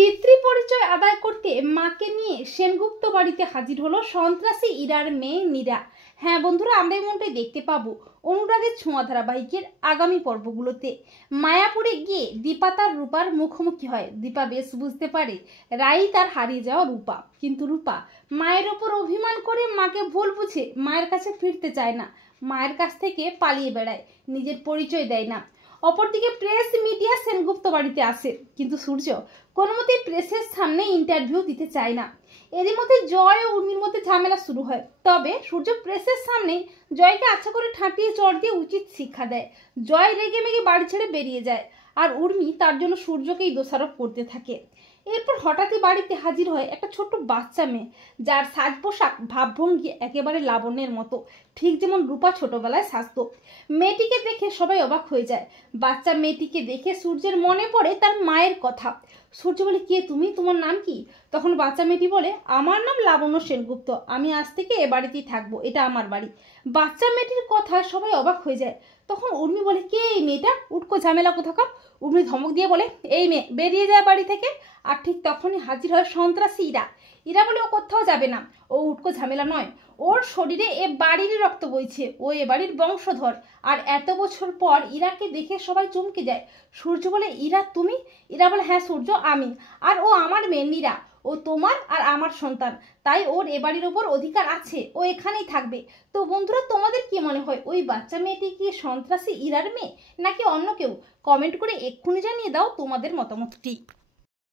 পিতৃ পরিচয় আদায় করতে মাকে নিয়ে সেনগুপ্ত বাড়িতে হাজির হলো সন্ত্রাসী ইরার মেয়ে নীরা। হ্যাঁ বন্ধুরা, আমরা এমনটাই দেখতে পাবো অনুরাগের ছোঁয়া ধারাবাহিকের আগামী পর্বগুলোতে। মায়াপুরে গিয়ে দীপা তার রূপার মুখোমুখি হয়। দীপা বেশ বুঝতে পারে রাই তার হারিয়ে যাওয়া রূপা, কিন্তু রূপা মায়ের ওপর অভিমান করে মাকে ভুল বুঝে মায়ের কাছে ফিরতে চায় না, মায়ের কাছ থেকে পালিয়ে বেড়ায়, নিজের পরিচয় দেয় না। অপরদিকে প্রেস মিডিয়া সেনগুপ্ত বাড়িতে আসে, কিন্তু সূর্য কোনো মতেই প্রেসের সামনে ইন্টারভিউ দিতে চায় না। এরই মধ্যে জয় ও উর্মির মধ্যে ঝামেলা শুরু হয়। তবে সূর্য প্রেসের সামনে জয়কে আচ্ছা করে ঠাঁটিয়ে চড় দিয়ে উচিত শিক্ষা দেয়। জয় রেগে মেগে বাড়ি ছেড়ে বেরিয়ে যায়, আর উর্মি তার জন্য সূর্যকেই দোষারোপ করতে থাকে। এরপর হঠাৎই বাড়িতে হাজির হয় একটা ছোট্ট বাচ্চা মেয়ে, যার সাজ পোশাক ভাবভঙ্গি একেবারে লাবণ্যের মতো, ঠিক যেমন রূপা ছোটবেলায় সাজতো। মেয়েটিকে দেখে সবাই অবাক হয়ে যায়। বাচ্চা মেয়েটিকে দেখে সূর্যের মনে পড়ে তার মায়ের কথা। সূর্য বলে, কে তুমি, তোমার নাম কি? তখন বাচ্চা মেয়েটি বলে, আমার নাম লাবণ্য সেনগুপ্ত, আমি আজ থেকে এ বাড়িতেই থাকবো, এটা আমার বাড়ি। বাচ্চা মেয়েটির কথা সবাই অবাক হয়ে যায়। তখন উর্মি বলে, কে এই মেয়েটা, উটকো ঝামেলা কোথাকার? উর্মি ধমক দিয়ে বলে, এই মেয়ে বেরিয়ে যায় বাড়ি থেকে। আর ঠিক তখনই হাজির হয় সন্ত্রাসী ইরা। ইরা বলে, ও কোথাও যাবে না, ও উটকো ঝামেলা নয়, ওর শরীরে এ বাড়িরই রক্ত বইছে, ও এ বাড়ির বংশধর। আর এত বছর পর ইরাকে দেখে সবাই চমকে যায়। সূর্য বলে, ইরা তুমি? ইরা বলে, হ্যাঁ সূর্য, আমি। আর ও আমার মেয়ে নীরা, ও তোমার আর আমার সন্তান, তাই ওর এ বাড়ির ওপর অধিকার আছে, ও এখানেই থাকবে। তো বন্ধুরা, তোমাদের কি মনে হয়, ওই বাচ্চা মেয়েটি কি সন্ত্রাসী ইরার মেয়ে নাকি অন্য কেউ? কমেন্ট করে এক্ষুনি জানিয়ে দাও তোমাদের মতামতটি।